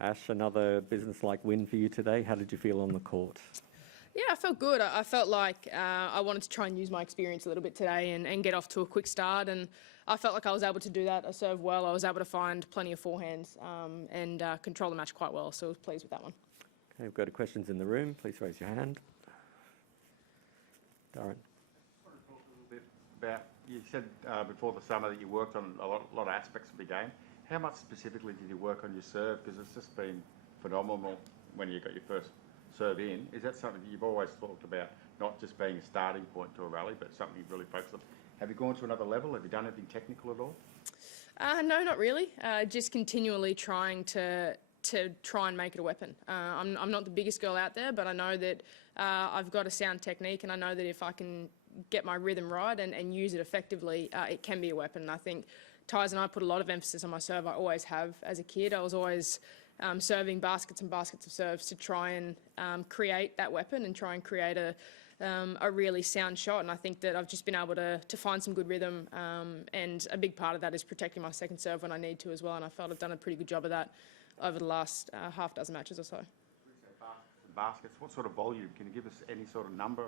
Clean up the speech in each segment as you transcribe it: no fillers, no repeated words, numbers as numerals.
Ash, another business-like win for you today. How did you feel on the court? Yeah, I felt good. I felt like I wanted to try and use my experience a little bit today and get off to a quick start. And I felt like I was able to do that. I served well. I was able to find plenty of forehands and control the match quite well. So I was pleased with that one. Okay, we've got questions in the room. Please raise your hand. Darren. I want to talk a little bit about, you said before the summer that you worked on a lot of aspects of the game. How much specifically did you work on your serve? Because it's just been phenomenal when you got your first serve in. Is that something that you've always talked about, not just being a starting point to a rally, but something you've really focused on? Have you gone to another level? Have you done anything technical at all? No, not really. Just continually trying to try and make it a weapon. I'm not the biggest girl out there, but I know that I've got a sound technique, and I know that if I can get my rhythm right and use it effectively, it can be a weapon. And I think Tyes and I put a lot of emphasis on my serve. I always have as a kid. I was always serving baskets and baskets of serves to try and create that weapon and try and create a really sound shot. And I think that I've just been able to find some good rhythm, and a big part of that is protecting my second serve when I need to as well. And I felt I've done a pretty good job of that over the last half dozen matches or so. Baskets, what sort of volume? Can you give us any sort of number?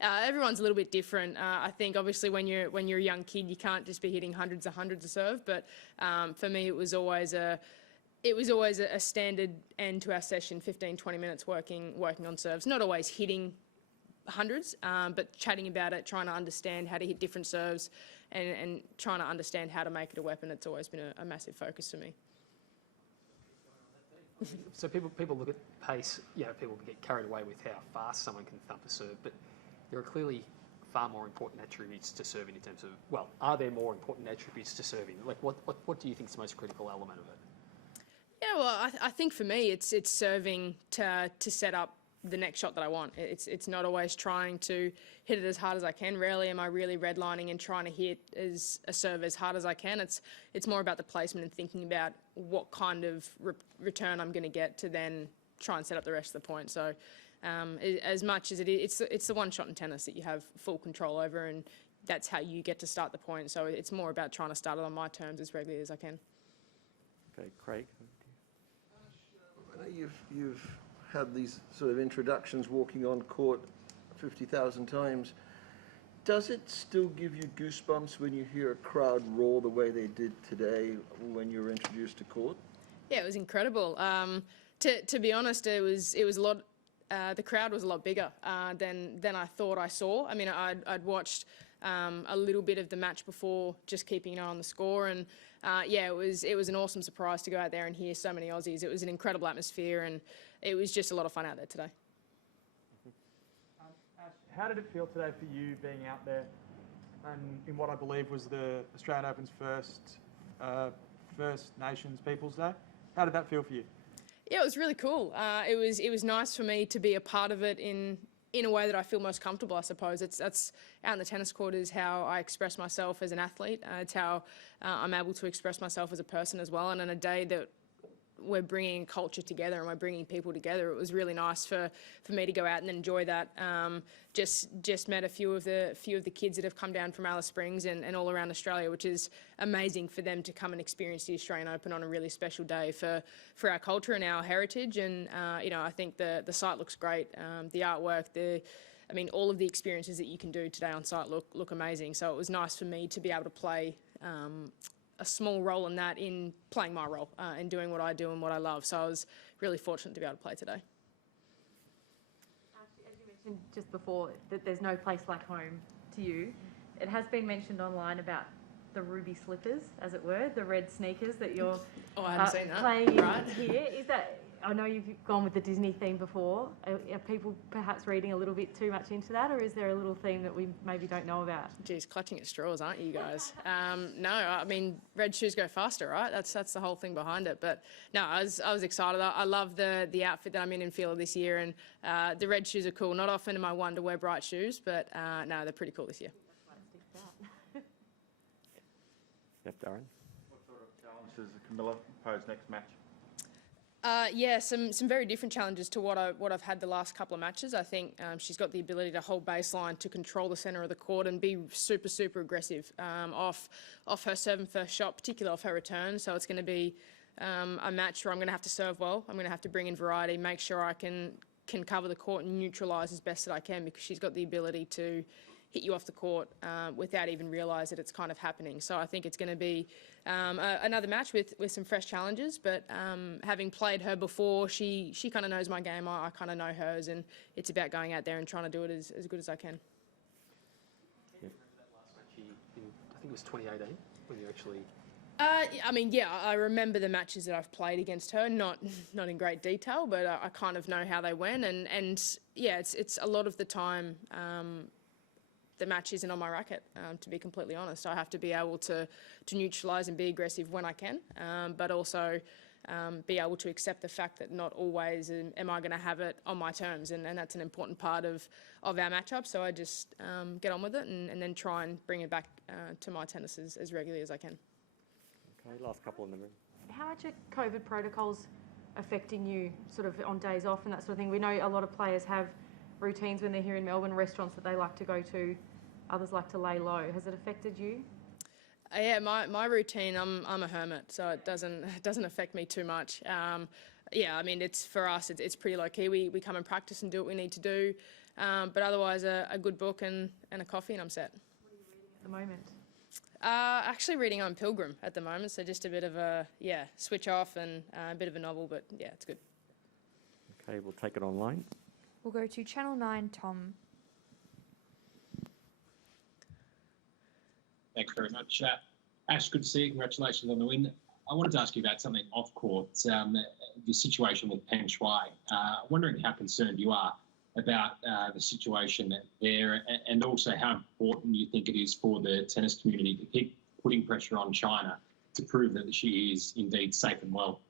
Everyone's a little bit different. I think obviously when you're a young kid, you can't just be hitting hundreds of serve. But for me, it was always a standard end to our session, 15, 20 minutes working on serves. Not always hitting hundreds, but chatting about it, trying to understand how to hit different serves, and trying to understand how to make it a weapon. It's always been a massive focus for me. So people look at pace, people can get carried away with how fast someone can thump a serve, but there are clearly far more important attributes to serving in terms of, well, are there more important attributes to serving? Like what do you think is the most critical element of it? Yeah, well, I think for me it's serving to set up the next shot that I want. It's not always trying to hit it as hard as I can. Rarely am I really redlining and trying to hit a serve as hard as I can. It's more about the placement and thinking about what kind of return I'm going to get to then try and set up the rest of the point. So as much as it's the one shot in tennis that you have full control over, and that's how you get to start the point. So it's more about trying to start it on my terms as regularly as I can. Okay, Craig. I know you've had these sort of introductions walking on court 50,000 times. Does it still give you goosebumps when you hear a crowd roar the way they did today when you were introduced to court? Yeah, it was incredible. To be honest, it was a lot. The crowd was a lot bigger than I thought I saw. I mean, I'd watched a little bit of the match before, just keeping an eye on the score, and it was an awesome surprise to go out there and hear so many Aussies. It was an incredible atmosphere, and it was just a lot of fun out there today. Ash, how did it feel today for you being out there and in what I believe was the Australian Open's First Nations People's Day? How did that feel for you? Yeah, it was really cool. It was nice for me to be a part of it in a way that I feel most comfortable, I suppose. That's out in the tennis court is how I express myself as an athlete. It's how I'm able to express myself as a person as well. And on a day that we're bringing culture together and we're bringing people together, it was really nice for me to go out and enjoy that. Just met a few of the kids that have come down from Alice Springs and all around Australia, which is amazing for them to come and experience the Australian Open on a really special day for our culture and our heritage. And I think the site looks great. The artwork, all of the experiences that you can do today on site look amazing. So it was nice for me to be able to play a small role in that, in playing my role and doing what I do and what I love. So I was really fortunate to be able to play today. As you mentioned just before, that there's no place like home to you. It has been mentioned online about the ruby slippers, as it were, the red sneakers that you're I hadn't seen that. Playing right. here. Is that? I know you've gone with the Disney theme before. Are people perhaps reading a little bit too much into that, or is there a little theme that we maybe don't know about? Geez, clutching at straws, aren't you guys? No, I mean, red shoes go faster, right? That's the whole thing behind it. But no, I was excited. I love the outfit that I'm in Fila this year, and the red shoes are cool. Not often am I one to wear bright shoes, but no, they're pretty cool this year. Yep, Darren. What sort of challenge does Camilla pose next match? Some very different challenges to what I've had the last couple of matches. I think she's got the ability to hold baseline, to control the centre of the court and be super aggressive off her serve and first shot, particularly off her return. So it's going to be a match where I'm going to have to serve well. I'm going to have to bring in variety, make sure I can cover the court and neutralise as best that I can, because she's got the ability to hit you off the court without even realise that it's kind of happening. So I think it's going to be another match with some fresh challenges, but having played her before, she kind of knows my game, I kind of know hers, and it's about going out there and trying to do it as good as I can. That last match in, I think it was 2018, when you actually... I mean, yeah, I remember the matches that I've played against her, not in great detail, but I kind of know how they went, and yeah, it's a lot of the time the match isn't on my racket, to be completely honest. I have to be able to neutralise and be aggressive when I can, but also be able to accept the fact that not always am I going to have it on my terms, and that's an important part of our matchup. So I just get on with it and then try and bring it back to my tennis as regularly as I can. Okay, last couple in the room. How much are COVID protocols affecting you sort of on days off and that sort of thing? We know a lot of players have routines when they're here in Melbourne, restaurants that they like to go to, others like to lay low. Has it affected you? Yeah, my routine, I'm a hermit, so it doesn't affect me too much. Yeah, I mean, it's for us, it's pretty low key. We come and practice and do what we need to do, but otherwise a good book and a coffee and I'm set. What are you reading at the moment? Actually reading on Pilgrim at the moment, so just a bit of a, switch off and a bit of a novel, but yeah, it's good. Okay, we'll take it online. We'll go to Channel 9, Tom. Thanks very much. Ash, good to see you. Congratulations on the win. I wanted to ask you about something off court, the situation with Peng Shuai. Wondering how concerned you are about the situation there, and also how important you think it is for the tennis community to keep putting pressure on China to prove that she is indeed safe and well.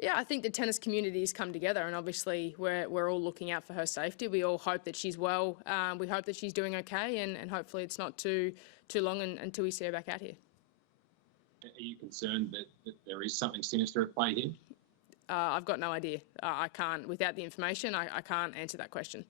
Yeah, I think the tennis community has come together, and obviously we're all looking out for her safety. We all hope that she's well. We hope that she's doing okay, and hopefully it's not too long until we see her back out here. Are you concerned that there is something sinister at play here? I've got no idea. I can't, without the information, I can't answer that question.